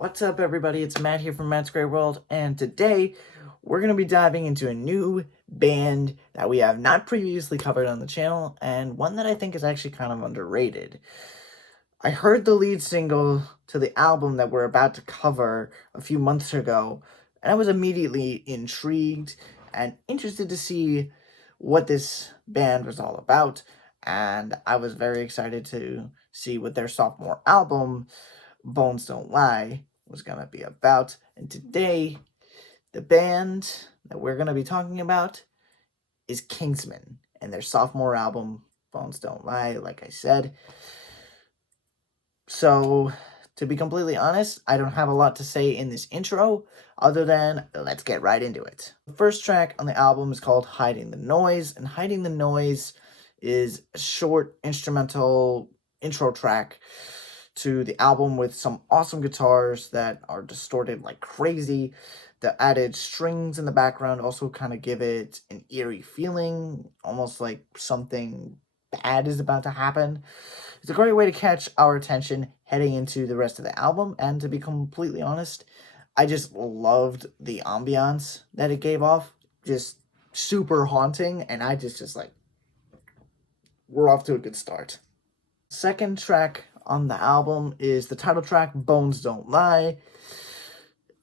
What's up, everybody? It's Matt here from Matt's Great World, and today we're going to be diving into a new band that we have not previously covered on the channel, and one that I think is actually kind of underrated. I heard the lead single to the album that we're about to cover a few months ago, and I was immediately intrigued and interested to see what this band was all about, and I was very excited to see what their sophomore album, Bones Don't Lie, was going to be about. And today, the band that we're going to be talking about is Kingsmen and their sophomore album, Bones Don't Lie, like I said. So, to be completely honest, I don't have a lot to say in this intro, other than let's get right into it. The first track on the album is called Hiding the Noise, and Hiding the Noise is a short instrumental intro track to the album with some awesome guitars that are distorted like crazy. The added strings in the background also kind of give it an eerie feeling, almost like something bad is about to happen. It's a great way to catch our attention heading into the rest of the album, and to be completely honest, I just loved the ambiance that it gave off. Just super haunting, and I just like, we're off to a good start. Second track on the album is the title track, Bones Don't Lie,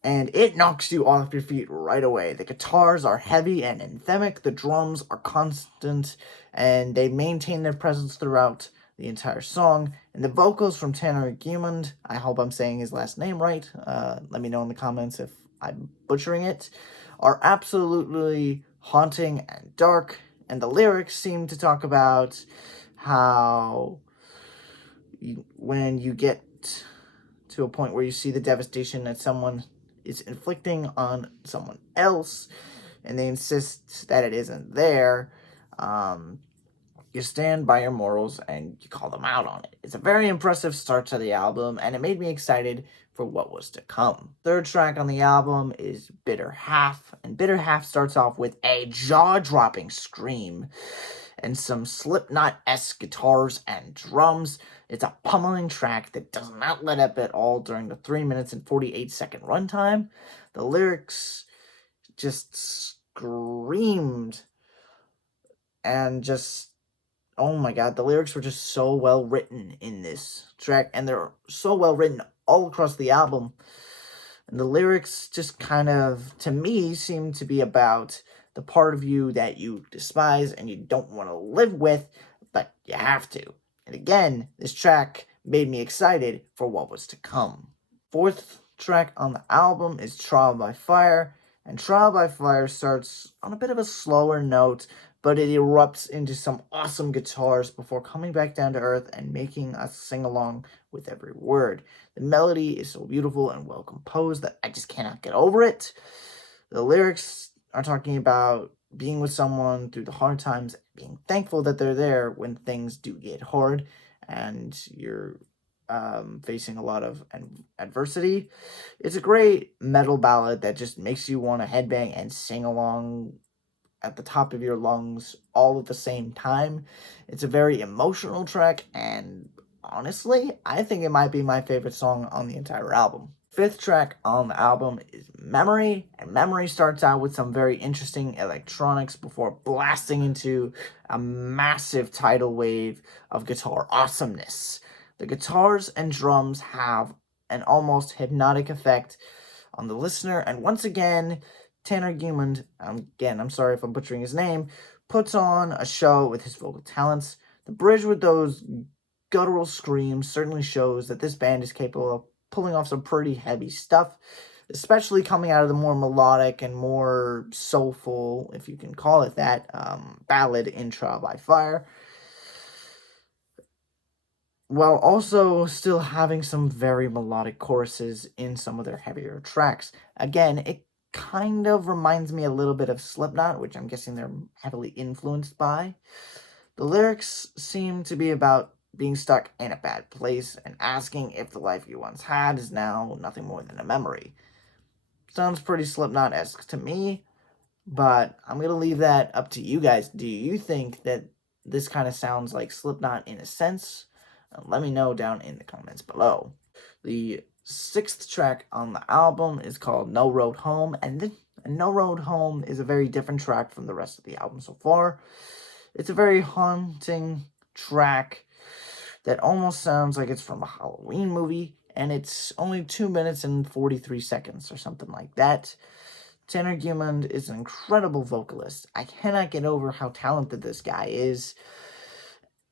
and it knocks you off your feet right away. The guitars are heavy and anthemic, the drums are constant, and they maintain their presence throughout the entire song. And the vocals from Tanner Gumund, I hope I'm saying his last name right, let me know in the comments if I'm butchering it, are absolutely haunting and dark. And the lyrics seem to talk about how when you get to a point where you see the devastation that someone is inflicting on someone else, and they insist that it isn't there, you stand by your morals and you call them out on it. It's a very impressive start to the album, and it made me excited for what was to come. Third track on the album is Bitter Half, and Bitter Half starts off with a jaw-dropping scream and some Slipknot-esque guitars and drums. It's a pummeling track that does not let up at all during the 3 minutes and 48-second runtime. The lyrics just screamed, and just, oh my god, the lyrics were just so well written in this track, and they're so well written all across the album. And the lyrics just kind of, to me, seem to be about the part of you that you despise and you don't want to live with, but you have to. And again, this track made me excited for what was to come. Fourth track on the album is Trial by Fire, and Trial by Fire starts on a bit of a slower note, but it erupts into some awesome guitars before coming back down to earth and making us sing along with every word. The melody is so beautiful and well composed that I just cannot get over it. The lyrics are talking about being with someone through the hard times, being thankful that they're there when things do get hard and you're facing a lot of adversity. It's a great metal ballad that just makes you want to headbang and sing along at the top of your lungs all at the same time. It's a very emotional track, and honestly, I think it might be my favorite song on the entire album. Fifth track on the album is Memory, and Memory starts out with some very interesting electronics before blasting into a massive tidal wave of guitar awesomeness. The guitars and drums have an almost hypnotic effect on the listener, and once again, Tanner Gumund, I'm sorry if I'm butchering his name, puts on a show with his vocal talents. The bridge with those guttural screams certainly shows that this band is capable of pulling off some pretty heavy stuff, especially coming out of the more melodic and more soulful, if you can call it that, ballad in Trial by Fire, while also still having some very melodic choruses in some of their heavier tracks. Again, it kind of reminds me a little bit of Slipknot, which I'm guessing they're heavily influenced by. The lyrics seem to be about being stuck in a bad place and asking if the life you once had is now nothing more than a memory. Sounds pretty Slipknot-esque to me, but I'm going to leave that up to you guys. Do you think that this kind of sounds like Slipknot in a sense? Let me know down in the comments below. The Sixth track on the album is called No Road Home, and No Road Home is a very different track from the rest of the album so far. It's a very haunting track that almost sounds like it's from a Halloween movie, and it's only 2 minutes and 43 seconds or something like that. Tanner Gumond is an incredible vocalist. I cannot get over how talented this guy is,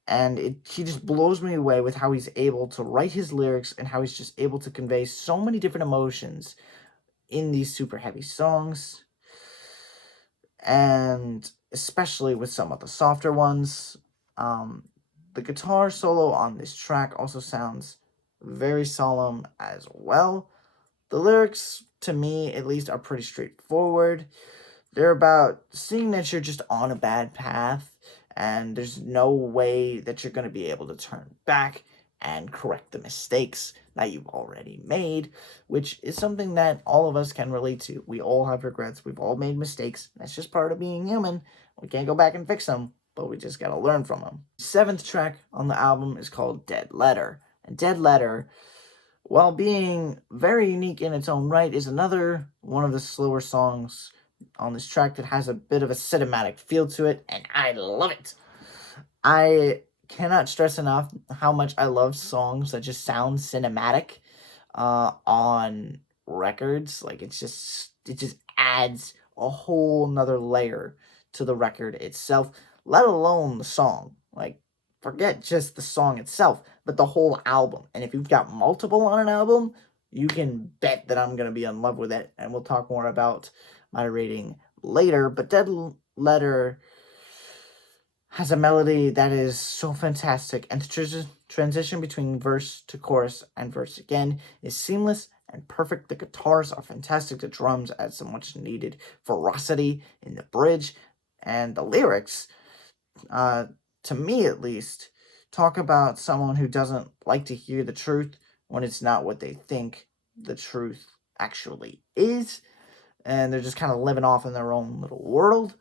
and he just blows me away with how he's able to write his lyrics and how he's just able to convey so many different emotions in these super heavy songs, and especially with some of the softer ones. The guitar solo on this track also sounds very solemn as well. The lyrics, to me at least, are pretty straightforward. They're about seeing that you're just on a bad path and there's no way that you're going to be able to turn back and correct the mistakes that you've already made, which is something that all of us can relate to. We all have regrets. We've all made mistakes. That's just part of being human. We can't go back and fix them, but we just got to learn from them. Seventh track on the album is called Dead Letter. And Dead Letter, while being very unique in its own right, is another one of the slower songs on this track that has a bit of a cinematic feel to it, and I love it. I cannot stress enough how much I love songs that just sound cinematic on records. Like, it just adds a whole nother layer to the record itself, let alone the song. Like, forget just the song itself, but the whole album. And if you've got multiple on an album, you can bet that I'm going to be in love with it. And we'll talk more about my rating later. But Dead Letter has a melody that is so fantastic, and the transition between verse to chorus and verse again is seamless and perfect. The guitars are fantastic. The drums add some much needed ferocity in the bridge, and the lyrics, to me at least, talk about someone who doesn't like to hear the truth when it's not what they think the truth actually is, and they're just kind of living off in their own little world,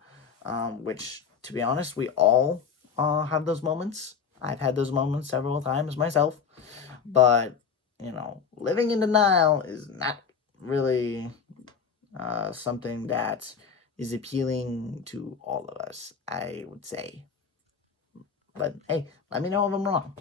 which, to be honest, we all have those moments. I've had those moments several times myself, but, living in denial is not really something that is appealing to all of us, I would say. But hey, let me know if I'm wrong.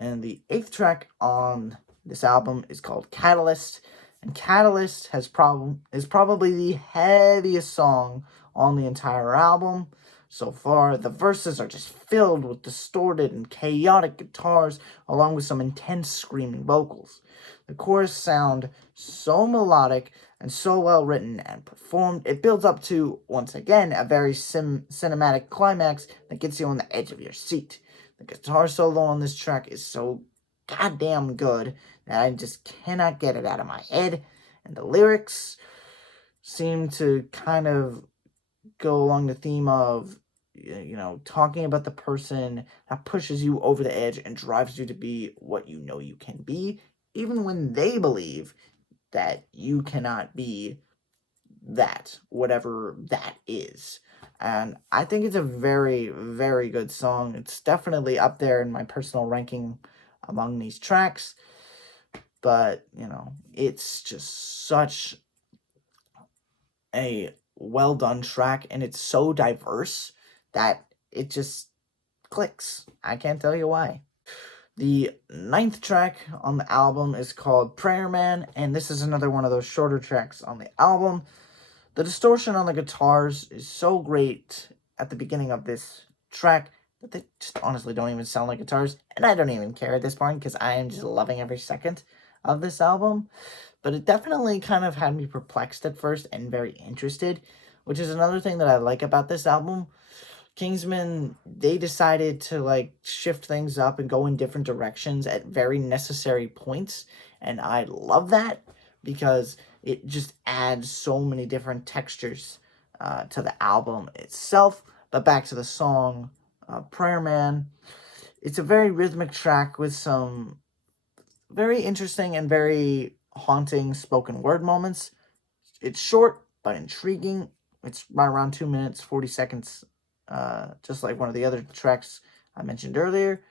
And the eighth track on this album is called Catalyst. And Catalyst is probably the heaviest song on the entire album so far. The verses are just filled with distorted and chaotic guitars, along with some intense screaming vocals. The chorus sound so melodic and so well written and performed. It builds up to, once again, a very cinematic climax that gets you on the edge of your seat. The guitar solo on this track is so goddamn good that I just cannot get it out of my head. And the lyrics seem to kind of go along the theme of, talking about the person that pushes you over the edge and drives you to be what you know you can be, even when they believe that you cannot be that, whatever that is. And I think it's a very, very good song. It's definitely up there in my personal ranking among these tracks. But, it's just such a well done track, and it's so diverse that it just clicks. I can't tell you why. The ninth track on the album is called Prayer Man, and this is another one of those shorter tracks on the album. The distortion on the guitars is so great at the beginning of this track that they just honestly don't even sound like guitars, and I don't even care at this point because I am just loving every second of this album. But it definitely kind of had me perplexed at first and very interested, which is another thing that I like about this album. Kingsmen, they decided to shift things up and go in different directions at very necessary points, and I love that because it just adds so many different textures to the album itself. But back to the song, Prayer Man. It's a very rhythmic track with some very interesting and very haunting spoken word moments. It's short but intriguing. It's right around 2 minutes, 40 seconds, just like one of the other tracks I mentioned earlier.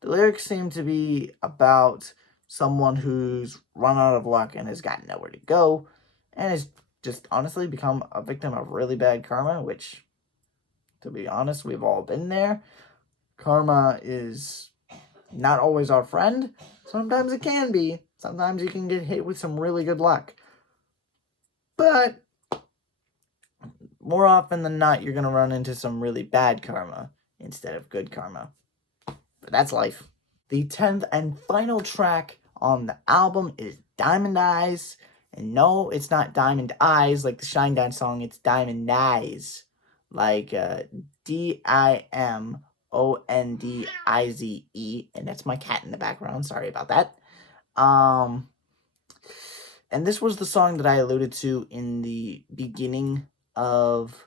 The lyrics seem to be about someone who's run out of luck and has got nowhere to go and has just honestly become a victim of really bad karma, which, to be honest, we've all been there. Karma is not always our friend. Sometimes it can be. Sometimes you can get hit with some really good luck. But more often than not, you're going to run into some really bad karma instead of good karma. But that's life. The 10th and final track on the album is Diamond Eyes. And no, it's not Diamond Eyes like the Shinedown song. It's Diamond Eyes. Like Dimondize. And that's my cat in the background. Sorry about that. And this was the song that I alluded to in the beginning of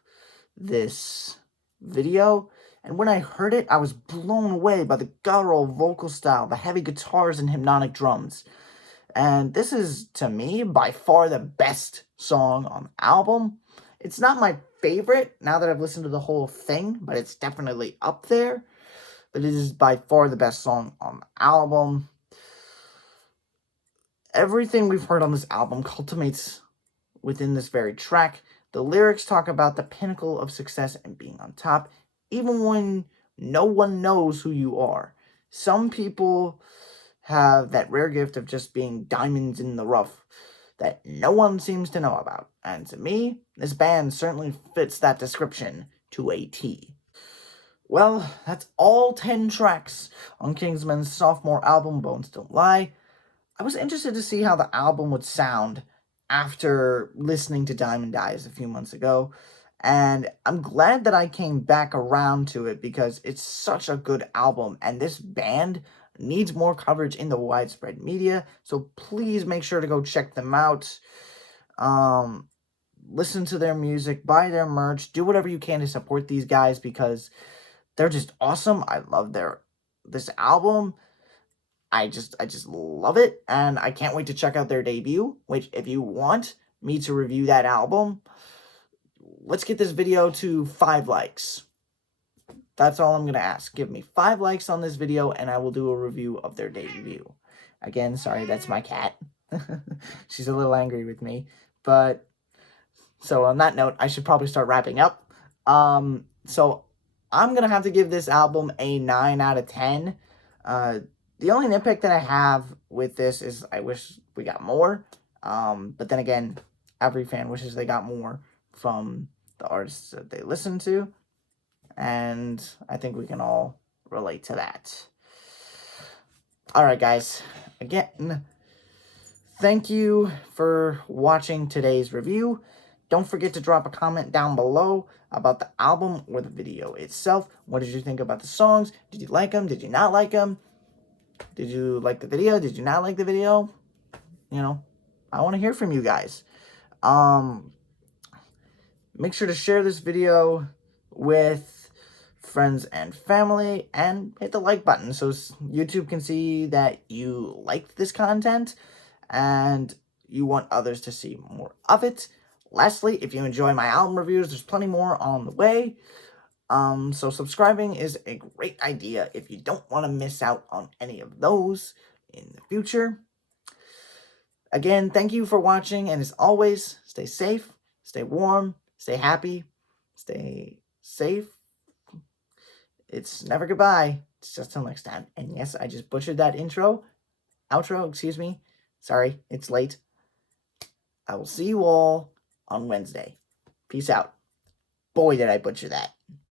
this video. And when I heard it, I was blown away by the guttural vocal style, the heavy guitars and hypnotic drums. And this is, to me, by far the best song on the album. It's not my favorite now that I've listened to the whole thing, but it's definitely up there. But it is by far the best song on the album. Everything we've heard on this album culminates within this very track. The lyrics talk about the pinnacle of success and being on top, even when no one knows who you are. Some people have that rare gift of just being diamonds in the rough that no one seems to know about. And to me, this band certainly fits that description to a T. Well, that's all 10 tracks on Kingsmen's sophomore album, Bones Don't Lie. I was interested to see how the album would sound after listening to Diamond Eyes a few months ago, and I'm glad that I came back around to it because it's such a good album, and this band needs more coverage in the widespread media, so please make sure to go check them out. Listen to their music, buy their merch, do whatever you can to support these guys because they're just awesome. I love this album. I just love it, and I can't wait to check out their debut, which if you want me to review that album, let's get this video to 5 likes. That's all I'm going to ask. Give me 5 likes on this video, and I will do a review of their debut. Again, sorry, that's my cat. She's a little angry with me, but so on that note, I should probably start wrapping up. So I'm going to have to give this album a 9 out of 10. The only nitpick that I have with this is I wish we got more. But then again, every fan wishes they got more from the artists that they listen to. And I think we can all relate to that. Alright, guys. Again, thank you for watching today's review. Don't forget to drop a comment down below about the album or the video itself. What did you think about the songs? Did you like them? Did you not like them? Did you like the video? Did you not like the video? You know, I want to hear from you guys. Make sure to share this video with friends and family and hit the like button so YouTube can see that you liked this content and you want others to see more of it. Lastly, if you enjoy my album reviews, there's plenty more on the way. So subscribing is a great idea if you don't want to miss out on any of those in the future. Again, thank you for watching, and as always, stay safe, stay warm, stay happy, stay safe. It's never goodbye. It's just till next time. And yes, I just butchered that outro, excuse me. Sorry, it's late. I will see you all on Wednesday. Peace out. Boy, did I butcher that.